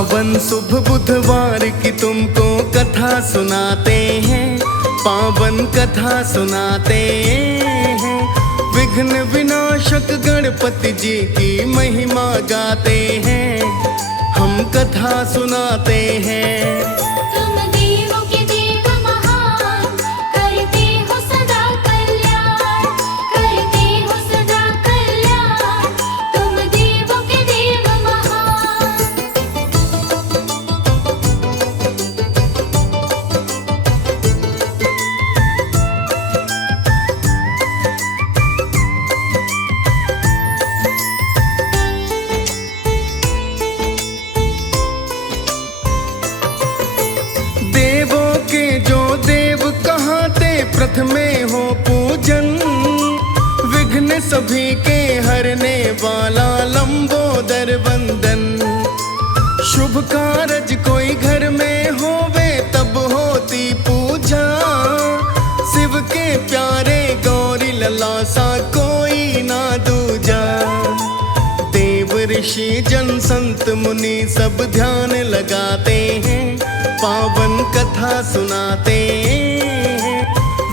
पावन शुभ बुधवार की तुमको कथा सुनाते हैं, पावन कथा सुनाते हैं। विघ्न विनाशक गणपति जी की महिमा गाते हैं, हम कथा सुनाते हैं। तुम देवों के देव महान, करते हो सदा कल्याण, करते हो सदा कल्याण। तुम देवों के देव महान। देवों के जो देव कहाते प्रथमे हो पूजन, विघ्न सभी के हरने वाला लंबोदर वंदन। शुभ कारज कोई घर में होवे तब होती पूजा, शिव के प्यारे गौरी लला सा कोई ना दूजा। देव ऋषि जन संत मुनि सब ध्यान लगाते हैं, पावन कथा सुनाते हैं।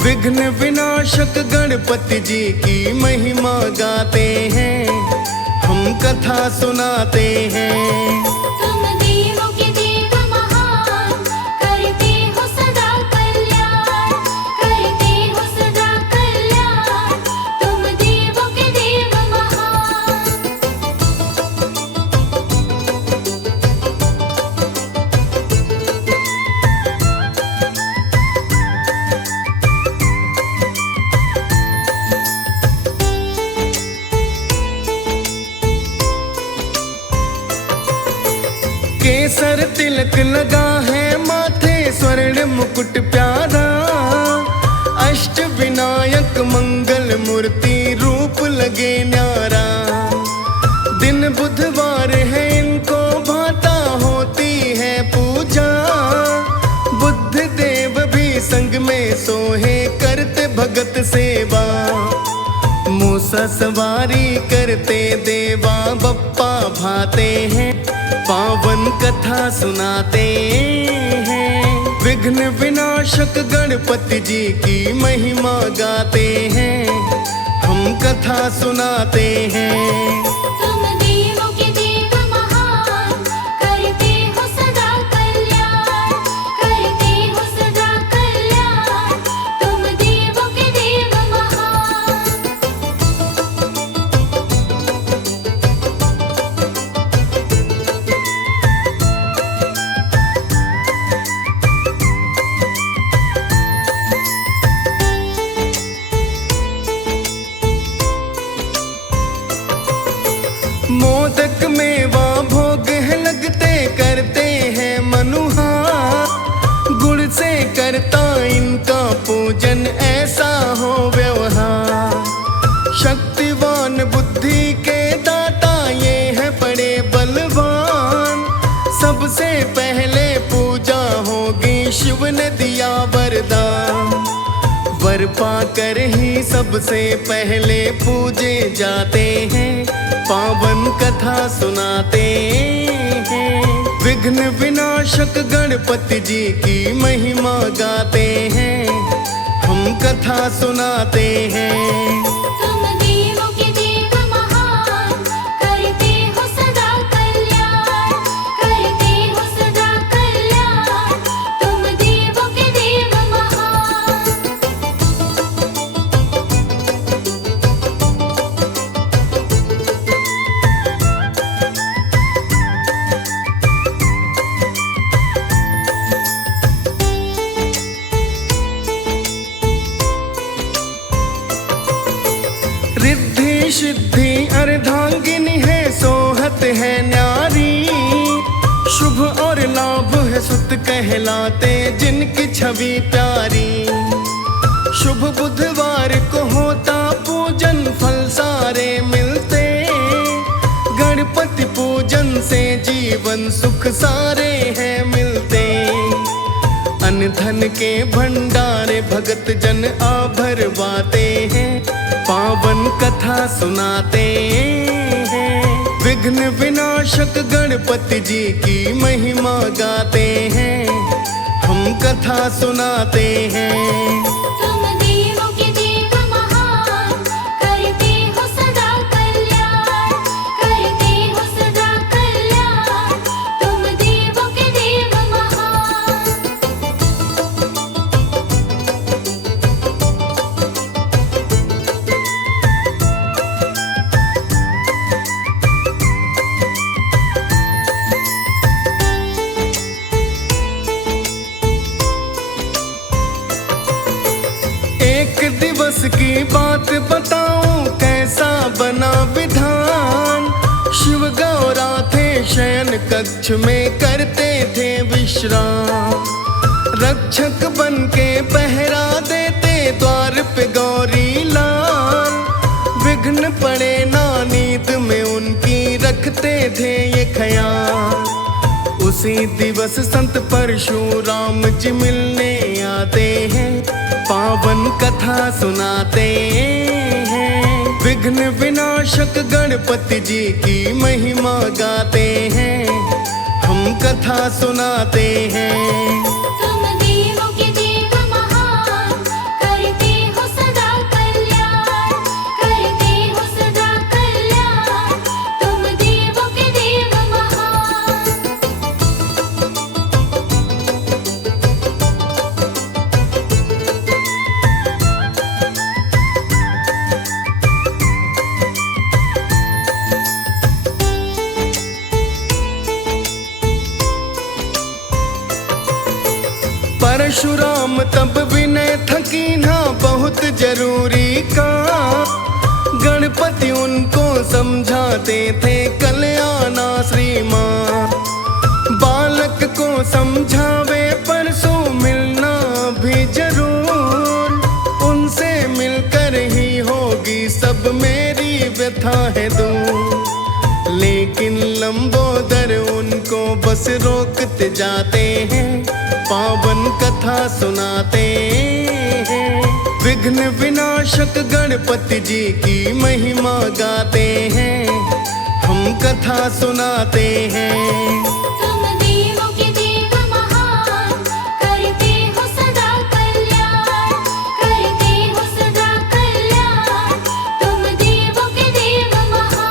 विघ्न विनाशक गणपति जी की महिमा गाते हैं, हम कथा सुनाते हैं। तुम देवों के देव महान, करते हो सदा कल्याण, करते हो सदा कल्याण। तुम देवों के देव महान। केसर तिलक लगा है माथे, स्वर्ण मुकुट प्यारा। अष्ट विनायक मंगल मूर्ति रूप लगे न्यारा। दिन बुधवार है इनको भाता होती है पूजा, बुद्ध देव भी संग में सोहे करते भगत सेवा। मूसा सवारी करते देवा बप्पा भाते हैं, पावन कथा सुनाते हैं। विघ्न विनाशक गणपति जी की महिमा गाते हैं, हम कथा सुनाते हैं। तुम देवों के देव महान, करते हो सदा कल्याण, करते हो सदा कल्याण। तुम देवों के देव महान। मोदक मेवा भोग है लगते करते हैं मनुहार। गुड़ से करता इनका पूजन ऐसा हो व्यवहार। शक्तिवान बुद्धि के दाता ये है बड़े बलवान। सबसे पहले पूजा होगी शिव ने दिया वरदान। वर पाकर ही सबसे पहले पूजे जाते हैं, पावन कथा सुनाते हैं। विघ्न विनाशक गणपति जी की महिमा गाते हैं, हम कथा सुनाते हैं। तुम देवों के देव महान, करते हो सदा कल्याण, करते हो सदा कल्याण। तुम देवों के देव महान। रिद्धि सिद्धि अर्धांगिनी है, सोहत है न्यारी। शुभ और लाभ है सुत कहलाते जिनकी छवि प्यारी। शुभ बुधवार को होता पूजन, फल सारे मिलते। गणपति पूजन से जीवन सुख सारे हैं मिलते। अन्न धन के भंडारे भगत जन आभर बाते हैं, पावन कथा सुनाते हैं। विघ्न विनाशक गणपति जी की महिमा गाते हैं, हम कथा सुनाते हैं। तुम देवों के देव महान, करते हो सदा कल्याण, करते हो सदा कल्याण, तुम देवों के देव महान। एक दिवस की बात बताऊं, कैसा बना विधान। शिव गौरा थे शयन कक्ष में, करते थे विश्राम। रक्षक बन के पहरा देते द्वार पे गौरी लाल। विघ्न पड़े ना नींद में उनकी, रखते थे ये ख्याल। उसी दिवस संत परशुराम जी मिलने आते हैं, पावन कथा सुनाते हैं। विघ्न विनाशक गणपति जी की महिमा गाते हैं, हम कथा सुनाते हैं। तुम देवों के देव महान, करते हो सदा कल्याण, करते हो सदा कल्याण, तुम देवों के देव महान। परशुराम तब विनय थकीना, बहुत जरूरी का। गणपति उनको समझाते थे, कल्याणा श्रीमान। बालक को समझावे परसु, मिलना भी जरूर। उनसे मिलकर ही होगी सब मेरी व्यथा है दूर। लेकिन लंबोदर उनको बस रोकते जाते हैं, पावन कथा सुनाते हैं। विघ्न विनाशक गणपति जी की महिमा गाते हैं, हम कथा सुनाते हैं। तुम देवों के देव महान, करते हो सदा कल्याण, करते हो सदा कल्याण, तुम देवों के देव महान।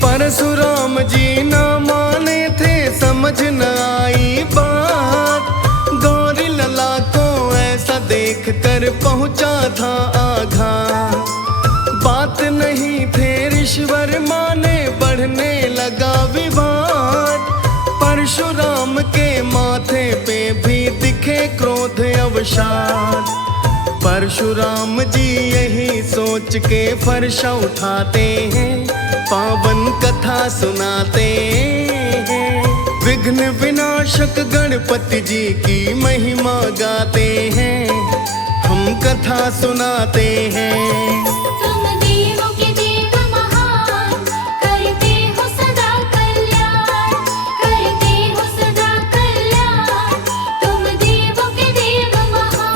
परशुराम जी ना माने थे, समझ न आई बात। गौरी लला को ऐसा देख कर पहुंचा था आघात। बात नहीं थे ऋषिवर माने, बढ़ने लगा विवाद। परशुराम के माथे पे भी दिखे क्रोध अवसाद। परशुराम जी यही सोच के फरसा उठाते हैं, पावन कथा सुनाते हैं। विघ्न विनाशक गणपति जी की महिमा गाते हैं, हम कथा सुनाते हैं। तुम देवों के देव महान, करते हो सदा कल्याण, करते हो सदा कल्याण, तुम देवों के देव महान।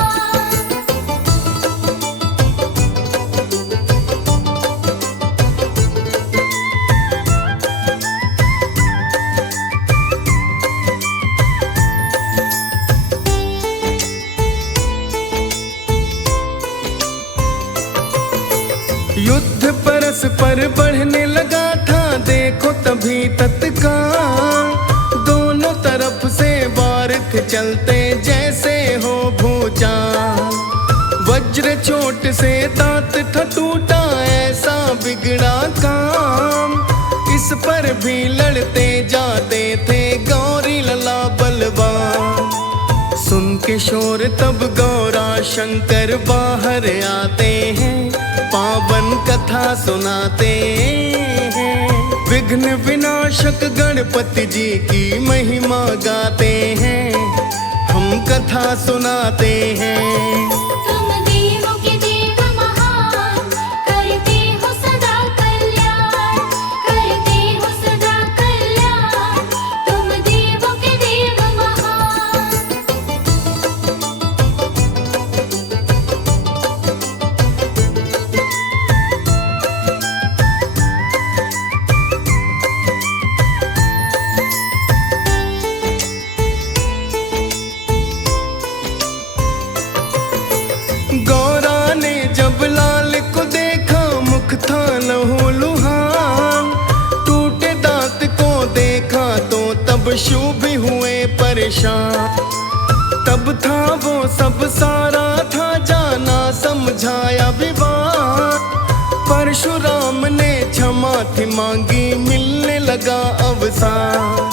युद्ध परस्पर बढ़ने लगा था, देखो तभी तत्काल। दोनों तरफ से वार थे चलते, जैसे हो भूचाल। वज्र चोट से दांत था टूटा, ऐसा बिगड़ा काम। इस पर भी लड़ते जाते थे गौरी लला बलवान। सुन के शोर तब गौरा शंकर बाहर आते हैं, पावन कथा सुनाते हैं। विघ्न विनाशक गणपति जी की महिमा गाते हैं, हम कथा सुनाते हैं। तुम देवों के देव महान, करते शिव भी हुए परेशान। तब था वो सब सारा था जाना समझाया विवाद। परशुराम ने क्षमा थी मांगी मिलने लगा अवसर।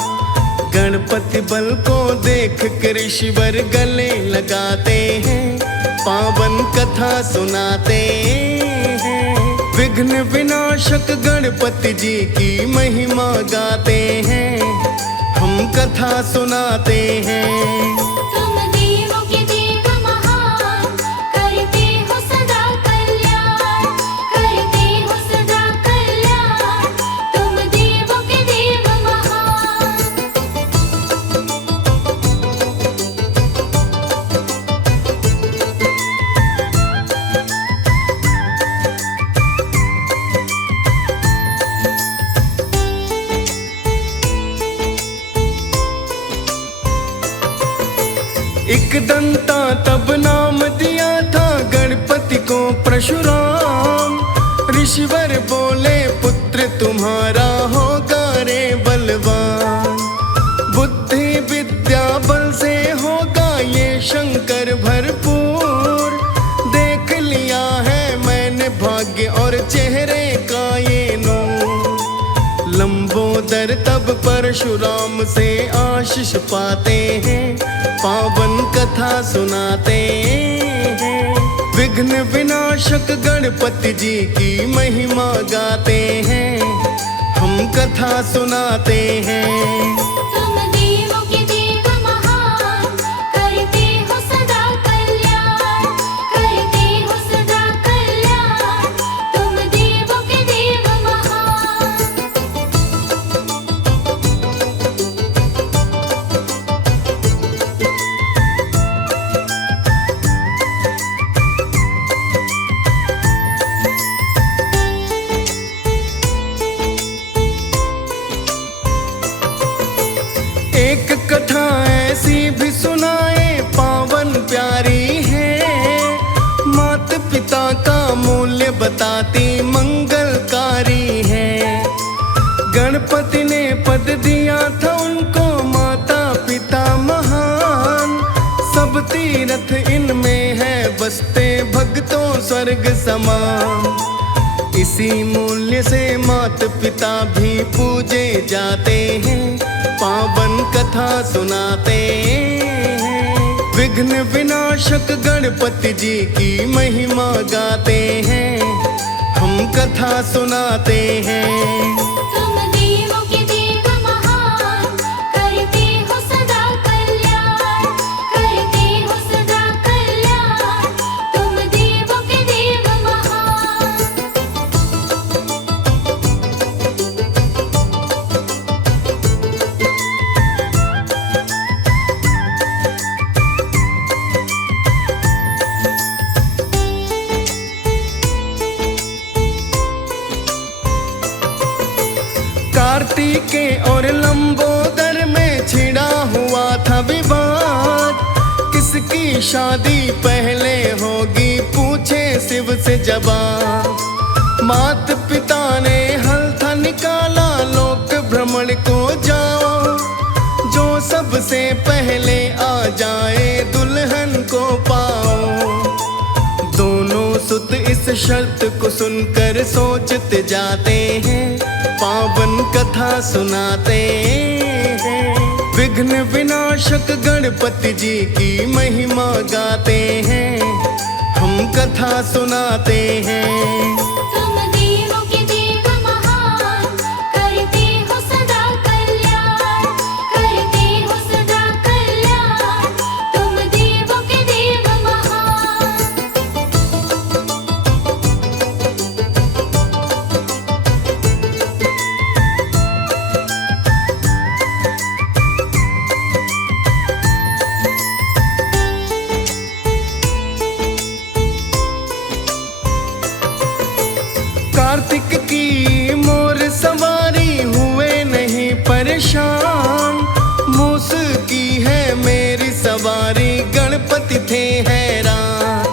गणपति बल को देख कर ऋषिवर गले लगाते हैं, पावन कथा सुनाते हैं। विघ्न विनाशक गणपति जी की महिमा गाते हैं, हम कथा सुनाते हैं। तुम देवों के देव महान, करते हो सदा कल्याण, करते हो सदा कल्याण। तुम देवों के देव महान। एक दंता तब नाम दिया था गणपति को परशुराम। ऋषिवर बोले पुत्र तुम्हारा होगा रे बलवान। बुद्धि विद्या बल से होगा ये शंकर भरपूर। देख लिया है मैंने भाग्य और चेहरे का ये नूर। लंबोदर तब परशुराम से आशीष पाते हैं, पावन कथा सुनाते हैं। विघ्न विनाशक गणपति जी की महिमा गाते हैं, हम कथा सुनाते हैं। तुम देवों के देव महान, करते हो सदा कल्याण, करते हो सदा कल्याण। तुम देवों के देव महान। एक कथा ऐसी भी सुनाए पावन प्यारी है। माता पिता का मूल्य बताती मंगलकारी है। गणपति ने पद दिया था उनको माता पिता महान। सब तीर्थ इनमें है बसते भक्तों स्वर्ग समान। इसी मूल्य से माता पिता भी पूजे जाते हैं, पावन कथा सुनाते हैं। विघ्न विनाशक गणपति जी की महिमा गाते हैं, हम कथा सुनाते हैं। तुम देवों के देव महान, करते हो सदा कल्याण, करते हो सदा कल्याण। तुम देवों के देव महान। कार्तिके और लंबोदर में छिड़ा हुआ था विवाद। किसकी शादी पहले होगी पूछे शिव से जवाब। माता पिता ने हल निकाला लोक भ्रमण को जाओ। जो सबसे पहले आ जाए दुल्हन को पाओ। दोनों सुत इस शर्त को सुनकर सोचते जाते हैं, पावन कथा सुनाते हैं। विघ्न विनाशक गणपति जी की महिमा गाते हैं, हम कथा सुनाते हैं। तुम देवों के देव महान, करते हो सदा कल्याण, करते हो सदा कल्याण। तुम देवों के देव महान। कार्तिक की मोर सवारी हुए नहीं परेशान। मूस की है मेरी सवारी गणपति थे हैरान।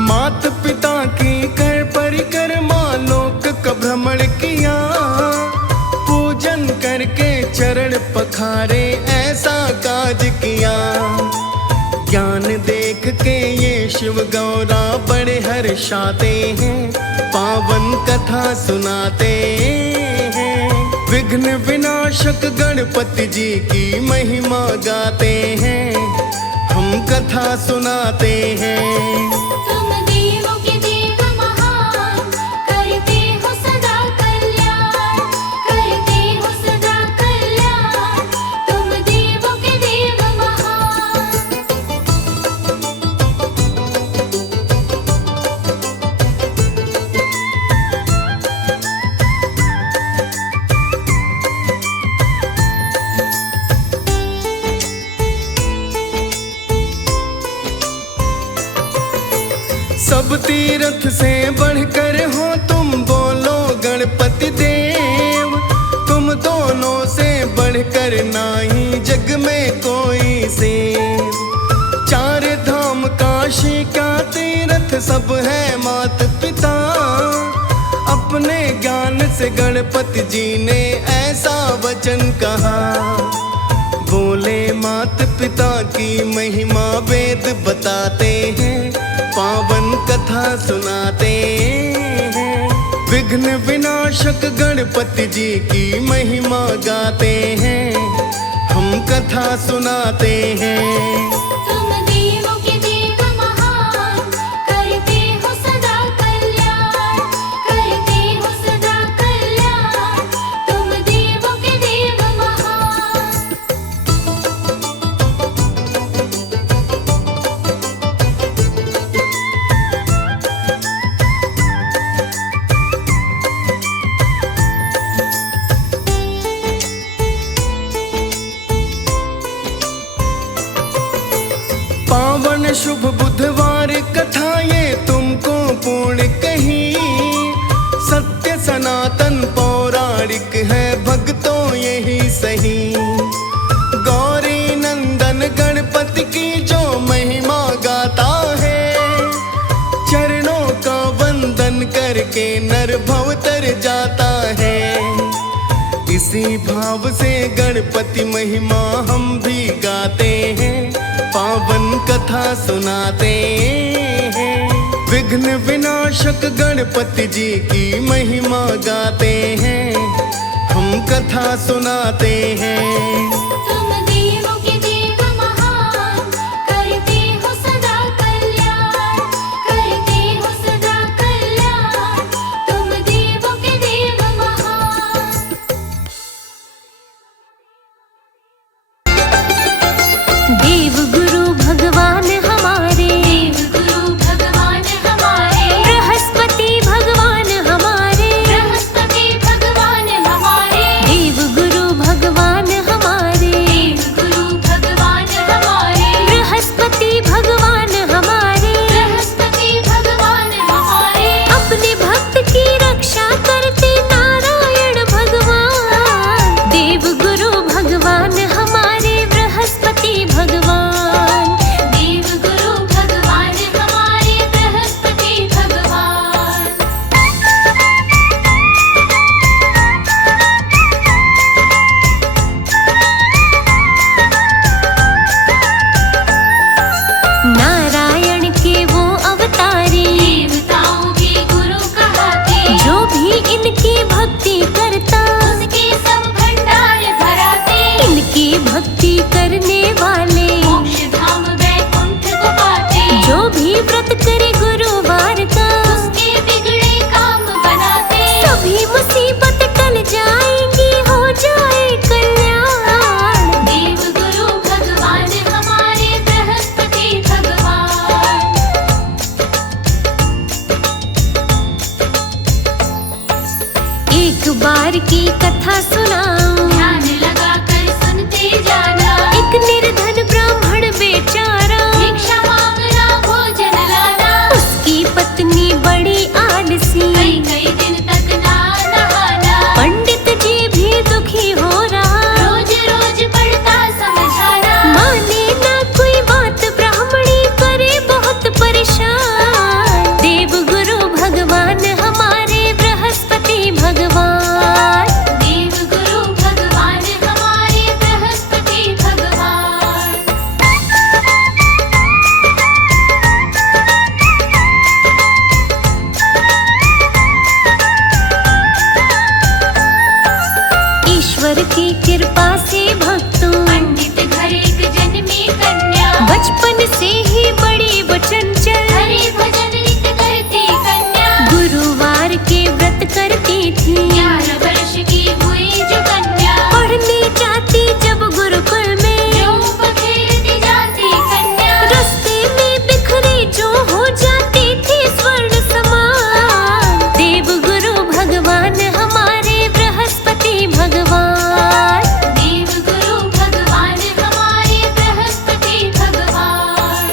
माता पिता की कर परिक्रमा लोक का भ्रमण किया। पूजन करके चरण पखारे ऐसा काज किया। ज्ञान देख के ये शिव गौरा बड़े हर्षाते हैं, पावन कथा सुनाते हैं। विघ्न विनाशक गणपति जी की महिमा गाते हैं, हम कथा सुनाते हैं। तुम देवों के देव महान, करते हो सदा कल्याण, करते हो सदा कल्याण। तुम देवों के देव महान। सब तीर्थ से बढ़कर हो तुम, बोलो गणपति देव। तुम दोनों से बढ़कर नाही जग में कोई सेव। चार धाम काशी का तीर्थ सब है मात पिता। अपने ज्ञान से गणपति जी ने ऐसा वचन कहा। बोले मात पिता की महिमा वेद बताते हैं, पावन कथा सुनाते हैं। विघ्न विनाशक गणपति जी की महिमा गाते हैं, हम कथा सुनाते हैं। तुम देवों के देव महान, करते हो सदा कल्याण, करते हो सदा कल्याण। तुम देवों के देव महान। पावन शुभ बुधवार कथा ये तुमको पूर्ण कही। सत्य सनातन पौराणिक है भक्तों यही सही। गौरी नंदन गणपति की जो महिमा गाता है, चरणों का वंदन करके नर भव तर जाता है। इसी भाव से गणपति महिमा हम भी गाते हैं, पावन कथा सुनाते हैं। विघ्न विनाशक गणपति जी की महिमा गाते हैं, हम कथा सुनाते हैं। तुम देवों के देव महान, करते हो सदा कल्याण, करते हो सदा कल्याण। तुम देवों के देव महान। देव गुरु भगवान हमारे, देव गुरु भगवान हमारे। बृहस्पति भगवान हमारे, बृहस्पति भगवान हमारे। देव गुरु भगवान हमारे, देव गुरु भगवान हमारे। बृहस्पति भगवान हमारे, बृहस्पति भगवान हमारे। अपने भक्त की रक्षा करते नारायण भगवान। देव गुरु भगवान हमारे, बृहस्पति भगवान। देव गुरु भगवान हमारे, बृहस्पति भगवान। नारायण के वो अवतारी, देवताओं के गुरु कहाते। जो भी इनकी भक्ति करता, उसके सब भंडार भराते। इनकी भक्ति करने वाले मोक्ष धाम वैकुंठ को पाते। जो भी व्रत करे गुरुवार का, उसके बिगड़े काम बनाते। सभी मुसीबत टल जाएंगी, हो जाए कल्याण। देव गुरु भगवान हमारे, बृहस्पति भगवान। एक बार की कथा सुनाऊं, ध्यान लगा कर सुनते जाना। एक निर्धन ब्राह्मण बेचारा, भिक्षा मांगना भोजन लाना। उसकी पत्नी बड़ी आलसी, कई कई दिन तक ना नहाना। पंडित जी भी दुखी हो रहा, रोज रोज पढ़ता समझाना। माने ना कोई बात, ब्राह्मणी करे बहुत परेशान। देव गुरु भगवान हमारे, बृहस्पति भगवान। देव गुरु भगवान हमारे। ईश्वर की कृपा से भक्तों पंडित घर एक जन्मी कन्या, बचपन से ही बड़ी वो चंचल हरि भजन नित करती कन्या। गुरुवार के व्रत करती थी 11 वर्ष की हुई जो कन्या, पढ़ने जाती जब गुरुकुल में जो बखेरती जाती कन्या। रास्ते में बिखरे जो हो जाती थी स्वर्ण समान। देव गुरु भगवान हमारे बृहस्पति भगवान, देव गुरु भगवान हमारे बृहस्पति भगवान।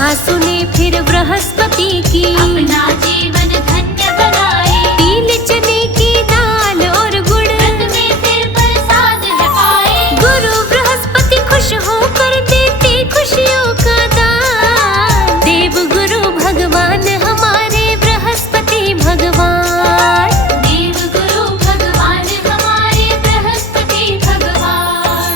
कथा सुने फिर बृहस्पति की, अपना जीवन धन्य बनाए। पीले चने की दाल और गुड़, व्रत में फिर प्रसाद है पाए। गुरु बृहस्पति खुश होकर देते खुशियों का दान। देव गुरु भगवान हमारे बृहस्पति भगवान। देव गुरु भगवान हमारे बृहस्पति भगवान।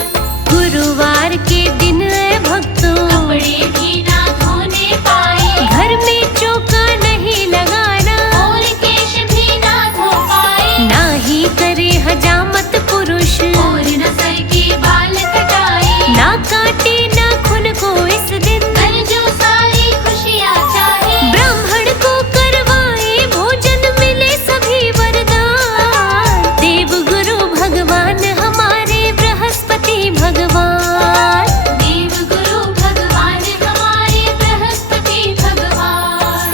गुरुवार के दिन है भक्तों, कपड़े भी ना धोने पाए। घर में चौका नहीं लगाना, और केश भी ना धो पाए। ना ही करे हजामत पुरुष, और न सर के बाल कटाए। ना काटे नाखून को इस दिन, कर जो सारी खुशियाँ चाहे। ब्राह्मण को करवाए भोजन मिले सभी वरदान। देव गुरु भगवान हमारे बृहस्पति भगवान। देव गुरु भगवान हमारे बृहस्पति भगवान।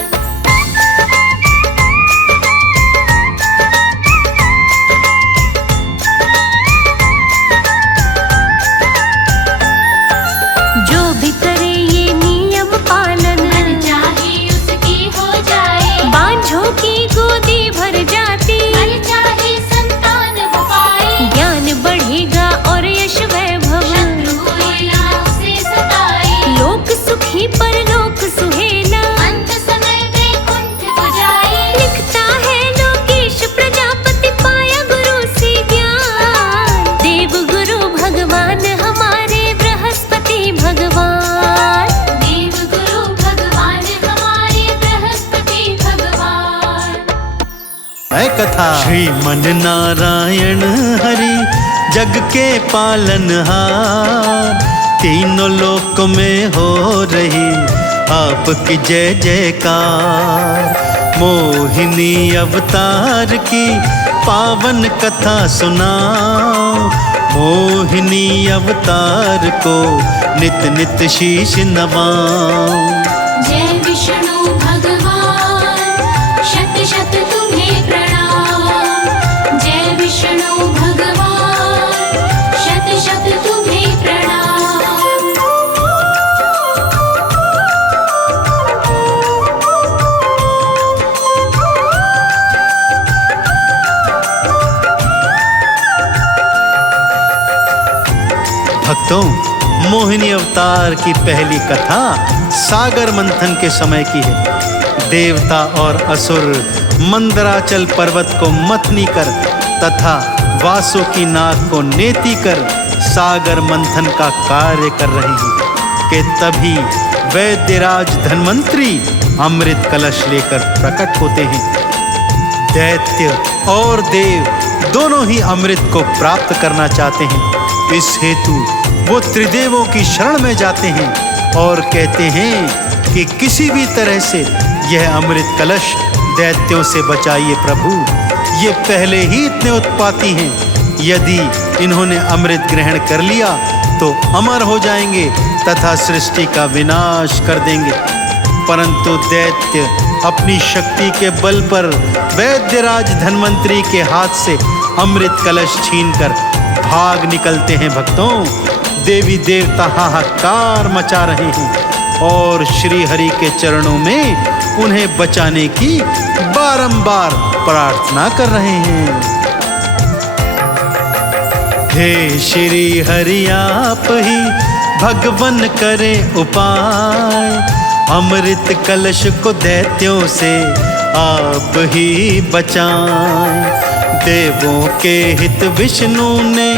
जो भी करे ये नियम पालन, मन चाहे उसकी हो जाए। बांझों की गोदी भर जाती, मन चाहे संतान हो पाए। ज्ञान बढ़ेगा और यश वैभव, शत्रु कोई ना उसे सताए। लोक सुखी परलोक सुहेला। अंत समय वैकुंठ को जाए। लिखता है लोकेश प्रजापति पाया गुरु से ज्ञान। देव गुरु भगवान हमारे बृहस्पति भगवान। देव गुरु भगवान हमारे बृहस्पति भगवान। है कथा श्रीमन नारायण हरि जग के पालनहार। तीनों लोक में हो रही आपकी जय जयकार। मोहिनी अवतार की पावन कथा सुनाओ। मोहिनी अवतार को नित नित शीश नवाओ। जय विष्णु भगवान शत शत तुम्हें प्रणाम। जय विष्णु भगवान शत शत तुम्हें प्रणाम। भक्तों, मोहिनी अवतार की पहली कथा सागर मंथन के समय की है। देवता और असुर मंदराचल पर्वत को मथनी कर तथा वासु की नाक को नेति कर सागर मंथन का कार्य कर रहे हैं कि तभी वैद्यराज धन्वंतरी अमृत कलश लेकर प्रकट होते हैं। दैत्य और देव दोनों ही अमृत को प्राप्त करना चाहते हैं। इस हेतु वो त्रिदेवों की शरण में जाते हैं और कहते हैं कि किसी भी तरह से यह अमृत कलश दैत्यों से बचाइए प्रभु। ये पहले ही इतने उत्पाती हैं, यदि इन्होंने अमृत ग्रहण कर लिया तो अमर हो जाएंगे तथा सृष्टि का विनाश कर देंगे। परंतु दैत्य अपनी शक्ति के बल पर वैद्यराज धन्वंतरी के हाथ से अमृत कलश छीनकर भाग निकलते हैं। भक्तों, देवी देवता हाहाकार मचा रहे हैं और श्री हरि के चरणों में उन्हें बचाने की बारंबार प्रार्थना कर रहे हैं। हे श्री हरि आप ही भगवन करे उपाय। अमृत कलश को दैत्यों से आप ही बचाएं। देवों के हित विष्णु ने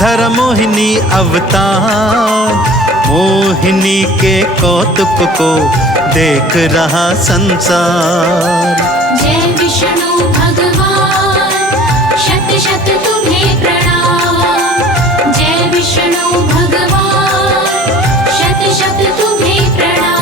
धर मोहिनी अवतार। मोहिनी के कौतुक को देख रहा संसार। जय विष्णु भगवान शत शत तुम्हें प्रणाम। जय विष्णु भगवान शत शत तुम्हें प्रणाम।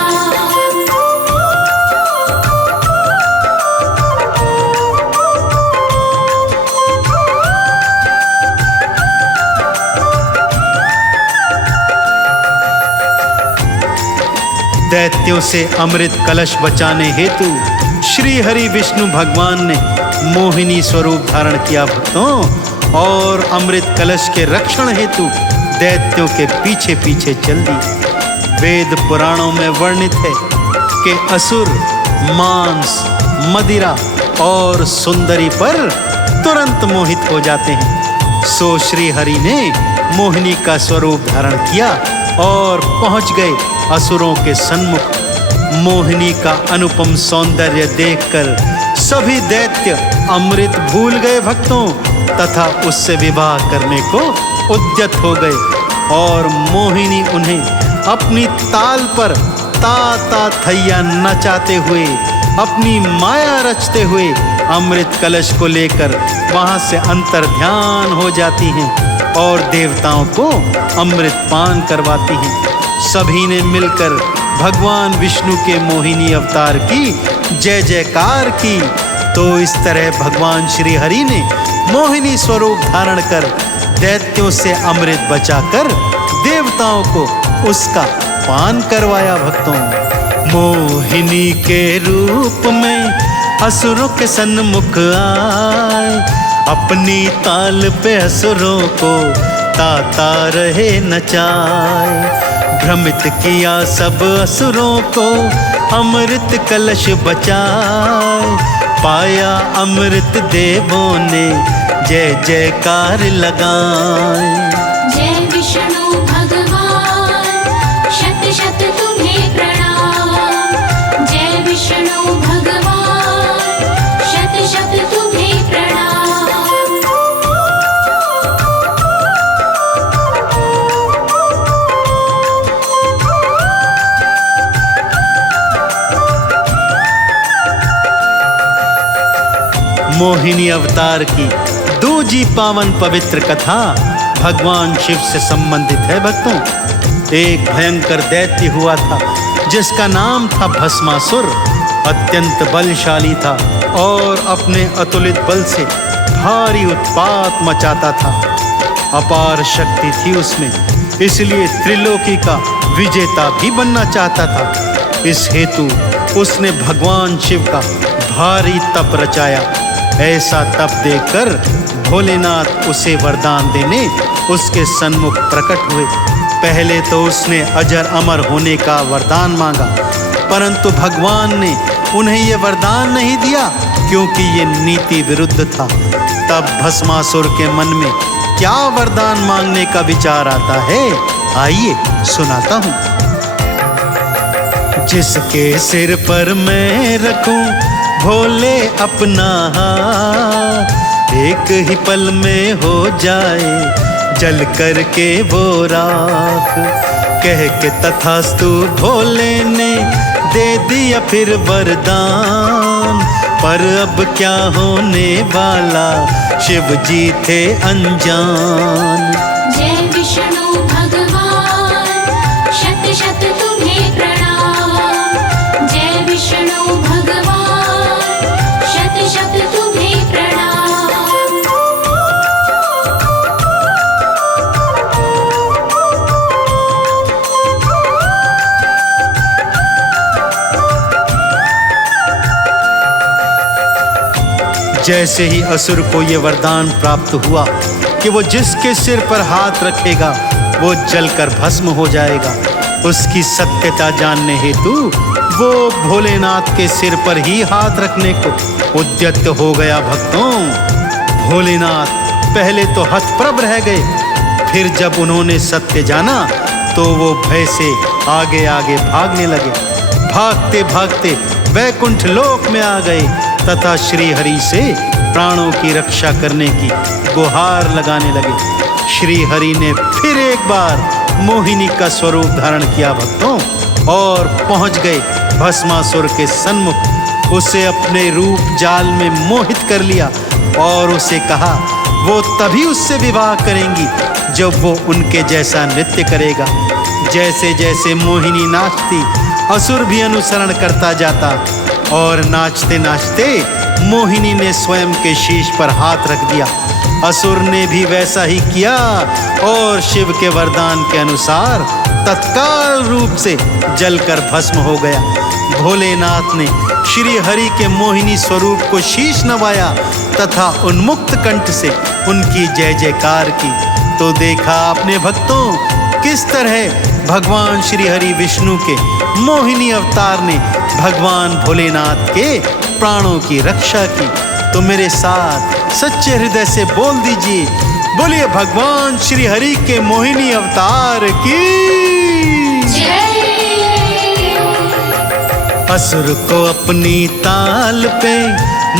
दैत्यों से अमृत कलश बचाने हेतु श्री हरि विष्णु भगवान ने मोहिनी स्वरूप धारण किया भक्तों, और अमृत कलश के रक्षण हेतु दैत्यों के पीछे पीछे चल दी। वेद पुराणों में वर्णित है कि असुर मांस, मदिरा और सुंदरी पर तुरंत मोहित हो जाते हैं। सो श्री हरि ने मोहिनी का स्वरूप धारण किया और पहुंच गए असुरों के सन्मुख। मोहिनी का अनुपम सौंदर्य देखकर सभी दैत्य अमृत भूल गए भक्तों तथा उससे विवाह करने को उद्यत हो गए और मोहिनी उन्हें अपनी ताल पर ता ता थैया नचाते हुए, अपनी माया रचते हुए अमृत कलश को लेकर वहां से अंतर्ध्यान हो जाती हैं और देवताओं को अमृत पान करवाती हैं। सभी ने मिलकर भगवान विष्णु के मोहिनी अवतार की जय जयकार की। तो इस तरह भगवान श्री हरि ने मोहिनी स्वरूप धारण कर दैत्यों से अमृत बचाकर देवताओं को उसका पान करवाया। भक्तों, मोहिनी के रूप में असुरों के सन्मुख आए, अपनी ताल पे असुरों को ताता रहे नचाए। भ्रमित किया सब असुरों को अमृत कलश बचाए, पाया अमृत देवों ने जय जयकार लगाए। जय विष्णु भगवान, शत शत तुम्हें प्रणाम। जय विष्णु भगवान, शत शत तुम्हें प्रणाम। मोहिनी अवतार की दूजी पावन पवित्र कथा भगवान शिव से संबंधित है। भक्तों, एक भयंकर दैत्य हुआ था जिसका नाम था भस्मासुर। अत्यंत बलशाली था और अपने अतुलित बल से भारी उत्पात मचाता था। अपार शक्ति थी उसमें, इसलिए त्रिलोकी का विजेता भी बनना चाहता था। इस हेतु उसने भगवान शिव का भारी तप रचाया। ऐसा तप देखकर भोलेनाथ उसे वरदान देने उसके सन्मुख प्रकट हुए। पहले तो उसने अजर अमर होने का वरदान मांगा, परंतु भगवान ने उन्हें ये वरदान नहीं दिया क्योंकि ये नीति विरुद्ध था। तब भस्मासुर के मन में क्या वरदान मांगने का विचार आता है, आइए सुनाता हूँ। जिसके सिर पर मैं रखूं भोले अपना हाथ, एक ही पल में हो जाए जल करके वो राख। कह के तथास्तु भोले ने दे दिया फिर वरदान, पर अब क्या होने वाला शिव जी थे अनजान। जय विष्णु भगवान, शत शत तुम्हें प्रणाम। जय विष्णु भगवान, शत शत तुम्हें प्रणाम। जैसे ही असुर को ये वरदान प्राप्त हुआ कि वो जिसके सिर पर हाथ रखेगा वो जलकर भस्म हो जाएगा, उसकी सत्यता जानने हेतु वो भोलेनाथ के सिर पर ही हाथ रखने को उद्यत हो गया। भक्तों, भोलेनाथ पहले तो हतप्रभ रह गए, फिर जब उन्होंने सत्य जाना तो वो भय से आगे आगे भागने लगे। भागते भागते वैकुंठ लोक में आ गए तथा श्री हरि से प्राणों की रक्षा करने की गुहार लगाने लगे। श्री हरि ने फिर एक बार मोहिनी का स्वरूप धारण किया भक्तों, और पहुंच गए भस्मासुर के सन्मुख। उसे अपने रूप जाल में मोहित कर लिया और उसे कहा वो तभी उससे विवाह करेंगी जब वो उनके जैसा नृत्य करेगा। जैसे जैसे मोहिनी नाचती असुर भी अनुसरण करता जाता और नाचते नाचते मोहिनी ने स्वयं के शीश पर हाथ रख दिया। असुर ने भी वैसा ही किया और शिव के वरदान के अनुसार तत्काल रूप से जलकर भस्म हो गया। भोलेनाथ ने श्री हरि के मोहिनी स्वरूप को शीश नवाया तथा उन्मुक्त कंठ से उनकी जय जयकार की। तो देखा आपने भक्तों, किस तरह भगवान श्री हरि विष्णु के मोहिनी अवतार ने भगवान भोलेनाथ के प्राणों की रक्षा की। तो मेरे साथ सच्चे हृदय से बोल दीजिए, बोलिए भगवान श्री हरि के मोहिनी अवतार की। असुर को अपनी ताल पे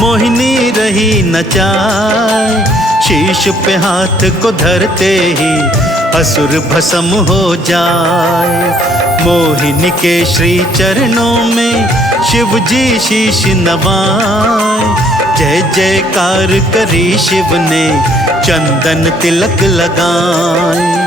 मोहिनी रही नचाए, शीश पे हाथ को धरते ही असुर भस्म हो जाए। मोहिनी के श्री चरणों में शिव जी शीश नवाए, जय जयकार करी शिव ने चंदन तिलक लगाए।